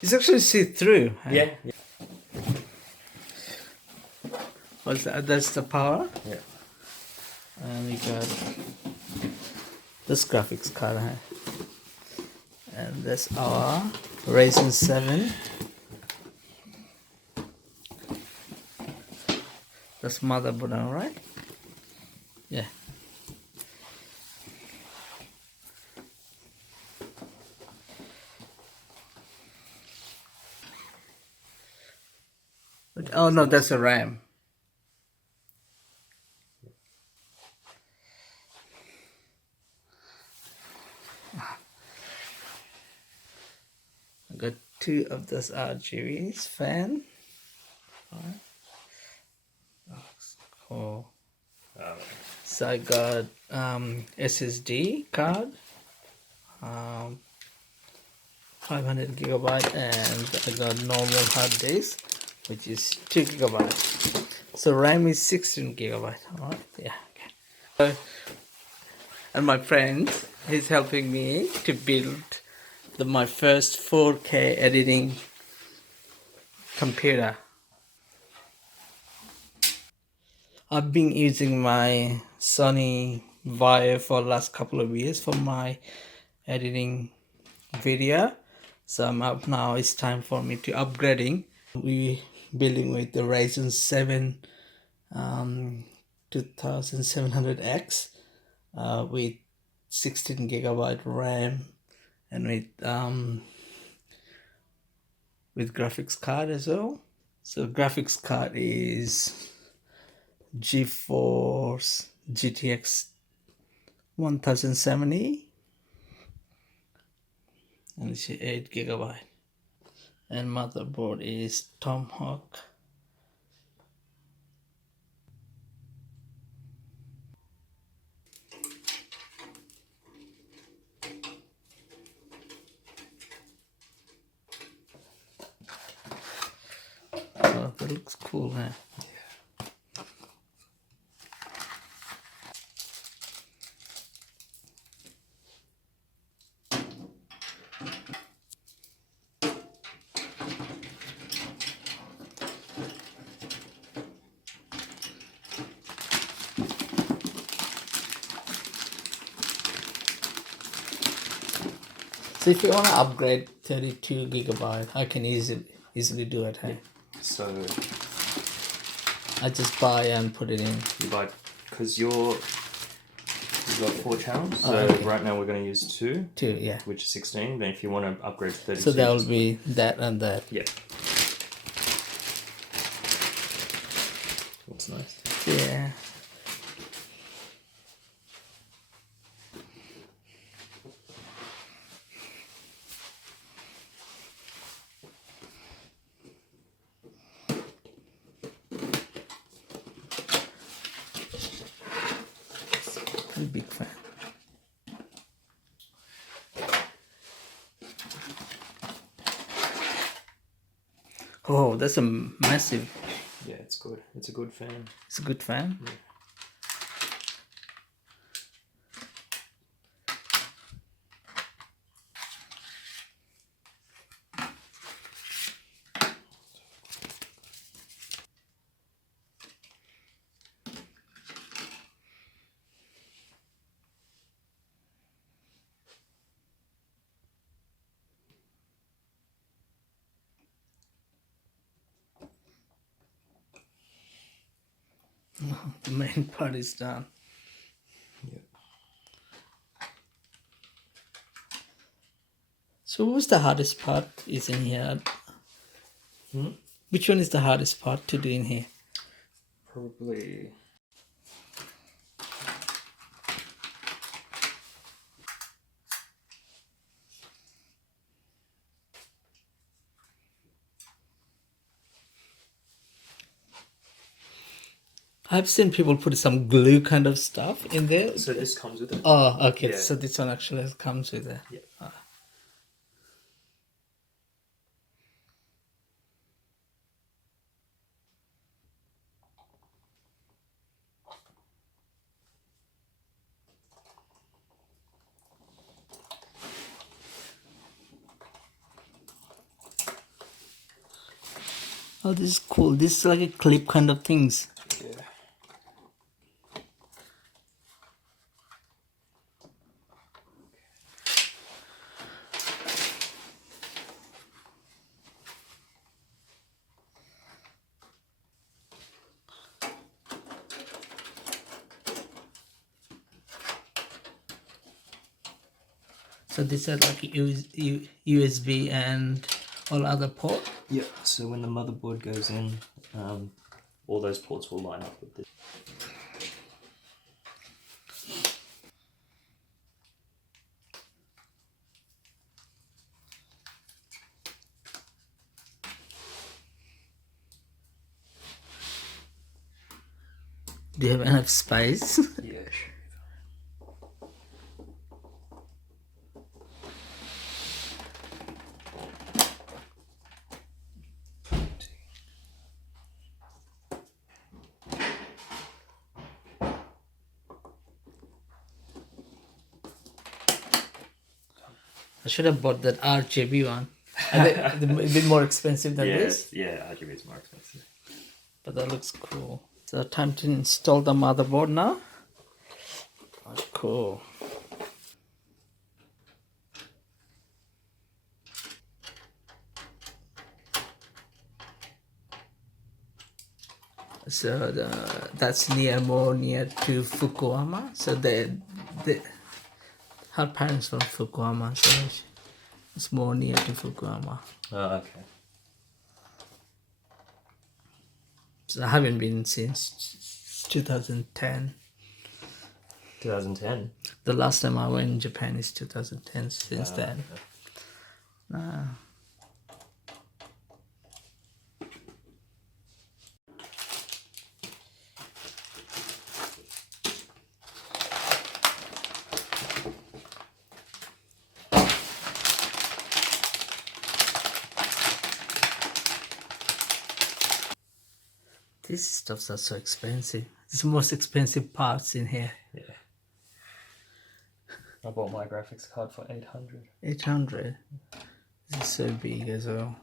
It's actually see-through. Yeah. What's that? That's the power. Yeah. And we got this graphics card. And that's our Ryzen 7. That's motherboard, alright? Yeah. Oh no, that's a RAM. I got two of this RGBs fan. Alright. Cool. So I got SSD card, 500 gigabyte, and I got normal hard disk, which is 2 gigabyte. So RAM is 16 gigabyte. All right, yeah. Okay. And my friend is helping me to build my first 4K editing computer. I've been using my Sony Vaio for the last couple of years for my editing video. So I'm up now. It's time for me to upgrading. We building with the Ryzen 7 2700X with 16 gigabyte RAM and with graphics card as well. So graphics card is Geforce GTX 1070 and it's 8 gigabyte. And motherboard is Tomahawk. Oh, that looks cool, huh? So if you want to upgrade 32 gigabyte, I can easily do it. Hey? So I just buy and put it in. you buy because you've got 4 channels. So okay. right now we're going to use 2. 2, yeah. Which is 16. Then if you want to upgrade to 32. So that will be that and that. Yeah. Looks nice. Yeah. I'm a big fan. Oh, that's a massive. Yeah, it's good. It's a good fan. It's a good fan. Yeah. The main part is done. Yeah. So what's the hardest part is in here? Which one is the hardest part to do in here? Probably. I've seen people put some glue kind of stuff in there. So this comes with it. Oh, okay. Yeah. So this one actually comes with it. Yeah. Oh, this is cool. This is like a clip kind of things. Yeah. So these are like USB and all other port. Yep. So when the motherboard goes in, all those ports will line up with this. Do you have enough space? Yeah, sure. I should have bought that RGB one. They're a bit more expensive than this, Yeah, RGB is more expensive. but that looks cool. So time to install the motherboard now. Oh, cool. So that's more near to Fukuoka. So her parents from Fukuoka, so it's more near to Fukuoka. Oh, okay. So I haven't been since 2010. 2010. The last time I went in Japan is 2010. Since then, these stuffs are so expensive. It's the most expensive parts in here. Yeah. I bought my graphics card for 800. 800. This is so big as well.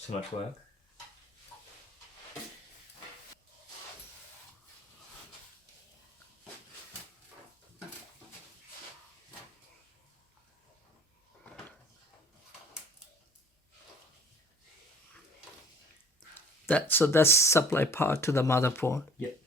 Too much work. That's supply power to the motherboard. Yep.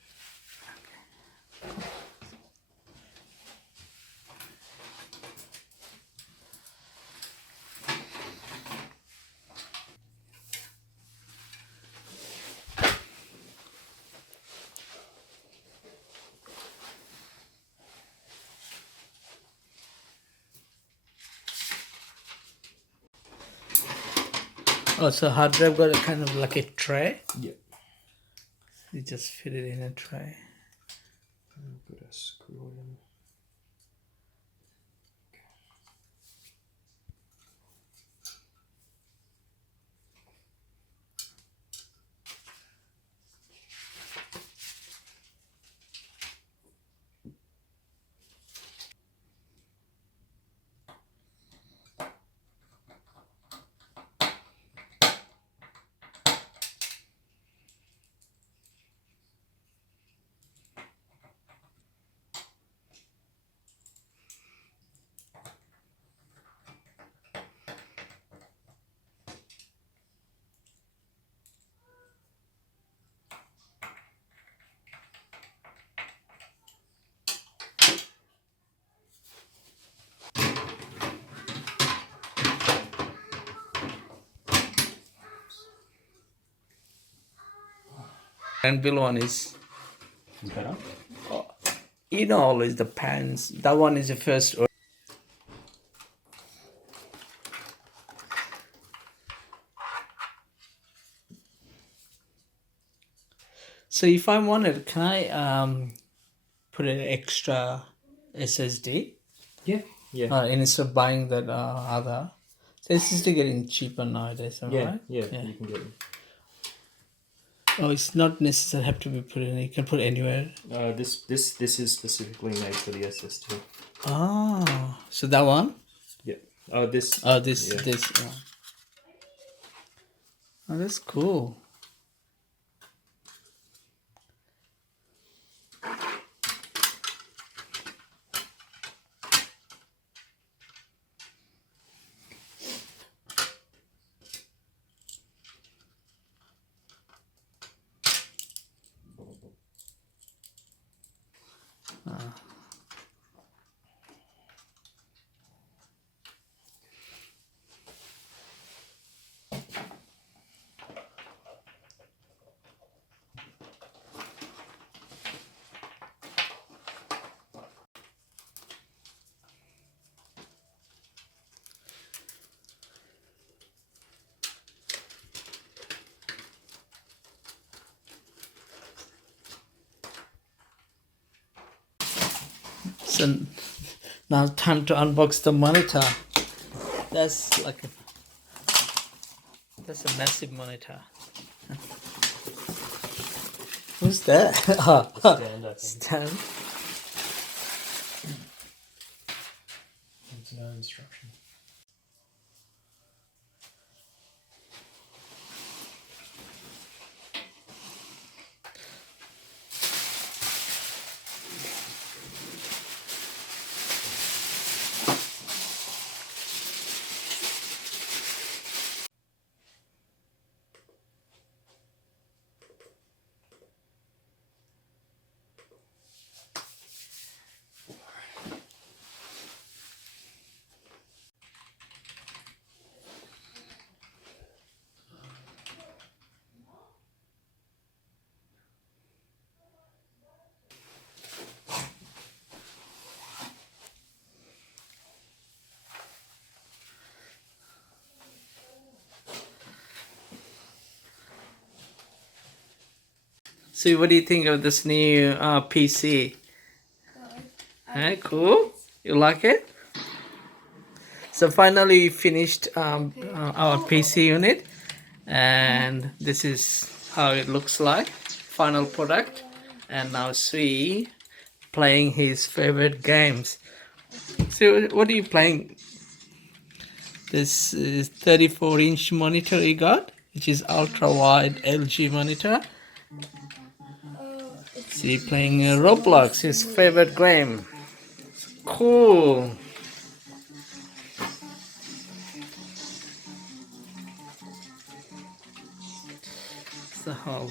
Oh, so hard drive got a kind of like a tray. Yeah. You just fit it in a tray. Put a screw in. And below one is, Is better? you know, always the pans. That one is the first. So if I wanted, can I put an extra SSD? Yeah. Yeah. Instead of buying that other. So SSD getting cheaper nowadays, am I Yeah, right? yeah. You can get them. Oh, it's not necessarily have to be put in. You can put anywhere. This is specifically made for the SSD. Oh, so that one? Yeah. This. Oh, this, Yeah. this. Oh, that's cool. So now time to unbox the monitor. That's like that's a massive monitor. Who's that? Stand, I think. Stand. It's no instruction. So what do you think of this new PC? Huh? Cool? You like it? So finally we finished our PC unit, and this is how it looks like, final product. And now Sui playing his favorite games. So what are you playing? This is 34-inch monitor you got, which is ultra wide LG monitor. See, playing Roblox, his favorite game. Cool. So how?